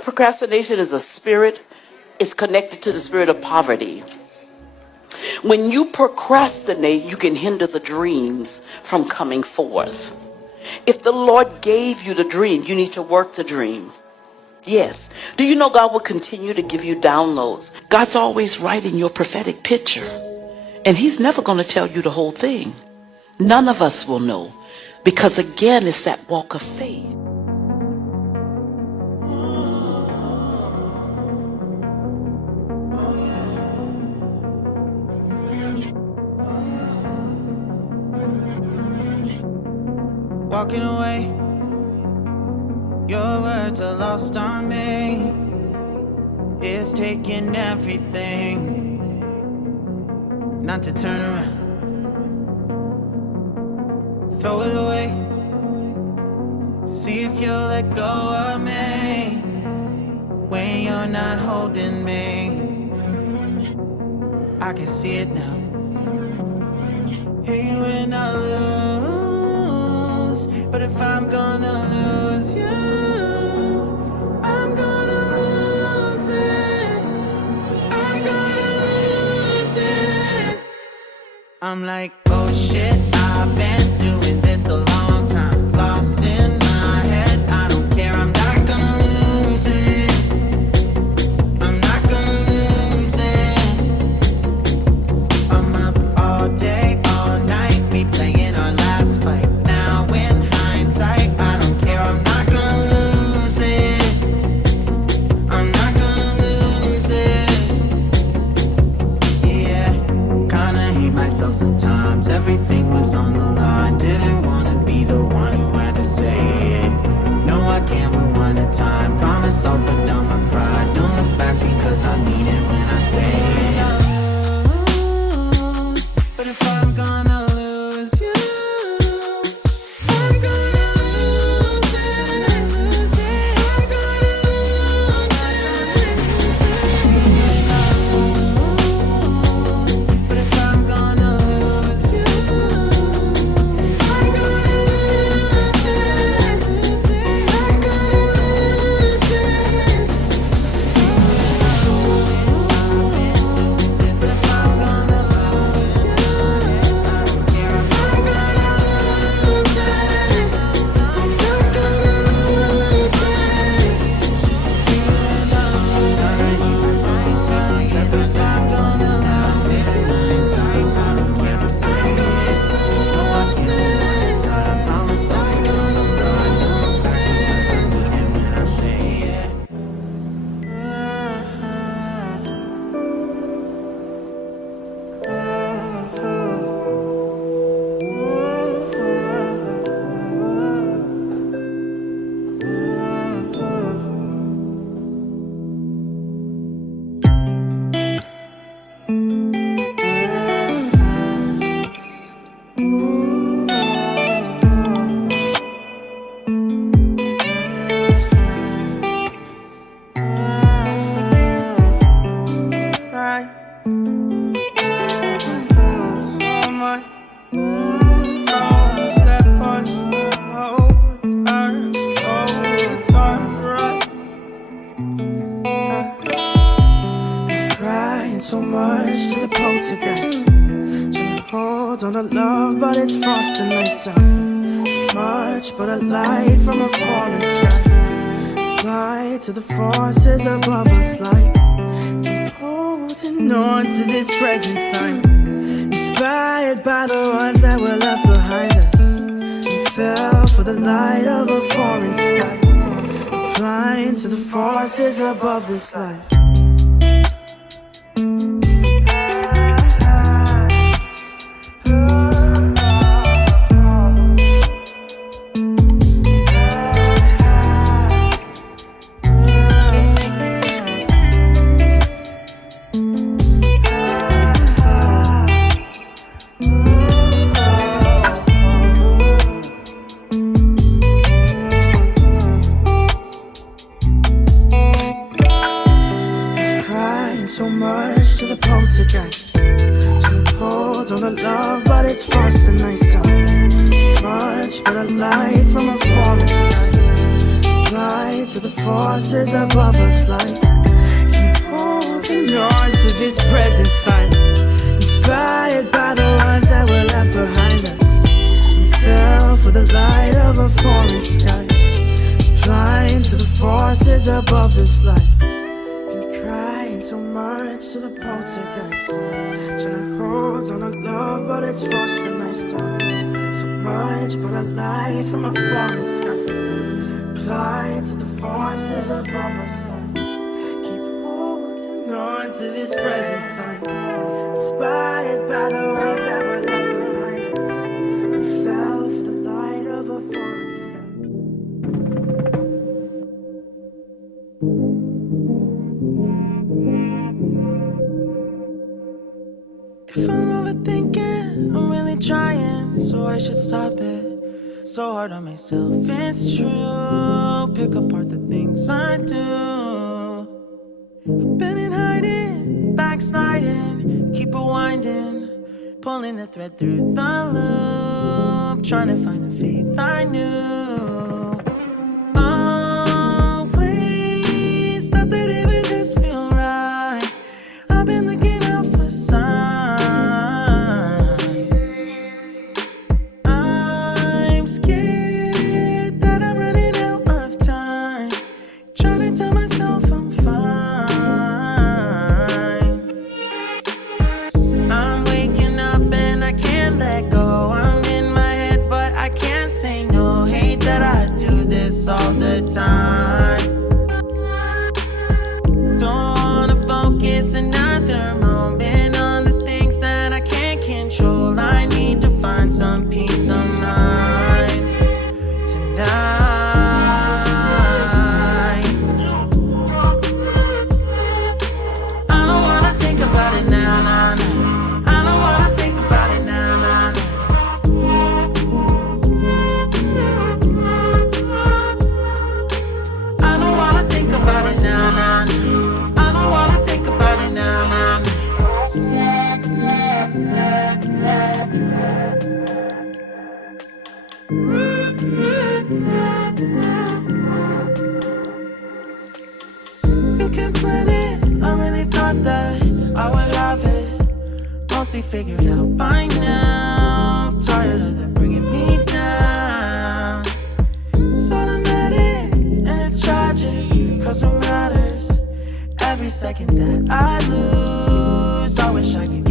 that procrastination is a spirit? It's connected to the spirit of poverty. When you procrastinate, you can hinder the dreams from coming forth. If the Lord gave you the dream, you need to work the dream. Yes. Do you know God will continue to give you downloads? God's always writing your prophetic picture. And he's never going to tell you the whole thing. None of us will know. Because again, it's that walk of faith. Walking away, your words are lost on me. It's taking everything not to turn around. Throw it away, see if you'll let go of me when you're not holding me. I can see it now. Hey, when I lose, but if I'm gonna lose you, I'm gonna lose it. I'm gonna lose it. I'm like, oh shit, I've been doing this a long time. Lost in my head, I don't care, I'm not gonna lose it. I'm not gonna lose this. I'm up all day, all night, replaying our last fight. Now in hindsight, I don't care, I'm not gonna lose it. I'm not gonna lose this. Yeah, kinda hate myself sometimes. Everything was on the line. Didn't wanna be the one who had to say it. No, I can't rewind the time. Promise I'll put down my pride. Don't look back because I mean it when I say it. But if I'm gonna lose you, I'm gonna lose it. I'm gonna lose it. But if I'm gonna lose you, I'm gonna lose it. I'm gonna lose this. If I'm gonna lose you, I don't care. I'm gonna lose it. I'm not gonna lose this. Sometimes everything's on the line. I don't care. I'm gonna lose it. I promise I'm gonna lose this. When I say it. Crying so much to the poltergeist. Trying to hold on to love, but it's frosting nice time. Much but a light from a falling sky. Apply to the forces above us like keep holding on to this present time. Inspired by the ones that were left behind us. We fell for the light of a foreign sky. Applying to the forces above this life. So much to the poltergeist. Trying to hold on to love, but it's frosting nice time. Much but a light from a falling sky. Apply to the forces above us, like keep holding on to this present time, inspired by the ones that were left behind us. We fell for the light of a foreign sky, flying to the forces above this life. Been crying so much to the poltergeist, trying to hold on to love, but it's forced a nice time. So much, but a light from a foreign sky, flying to the forces above us. Keep holding on to this present time, inspired by the ones that were left behind us. We fell for the light of a foreign sky. If I'm overthinking, I'm really trying, so I should stop it. So hard on myself, it's true. Pick apart the things I do. I've been in hiding, backsliding, keep rewinding, pulling the thread through the loop, trying to find the faith I knew. Always thought that it would just feel right. I've been looking out for signs. I'm scared that I'm running out of time, trying to tell myself I'm fine. I'm waking up and I can't let go. I'm in my head but I can't say no. Hate that I do this all the time. Don't wanna focus another moment on the things that I can't control. I need to find some peace of mind tonight. I don't wanna think about it now, nah, nah. I don't wanna think about it now, nah, nah. I don't wanna think about it now, nah, nah. I don't wanna think about it now, nah, nah. You can plan it, I really thought that I would have it mostly figured out by now. Tired of them bringing me down. It's automatic and it's tragic, cause what matters every second that I lose. I wish I could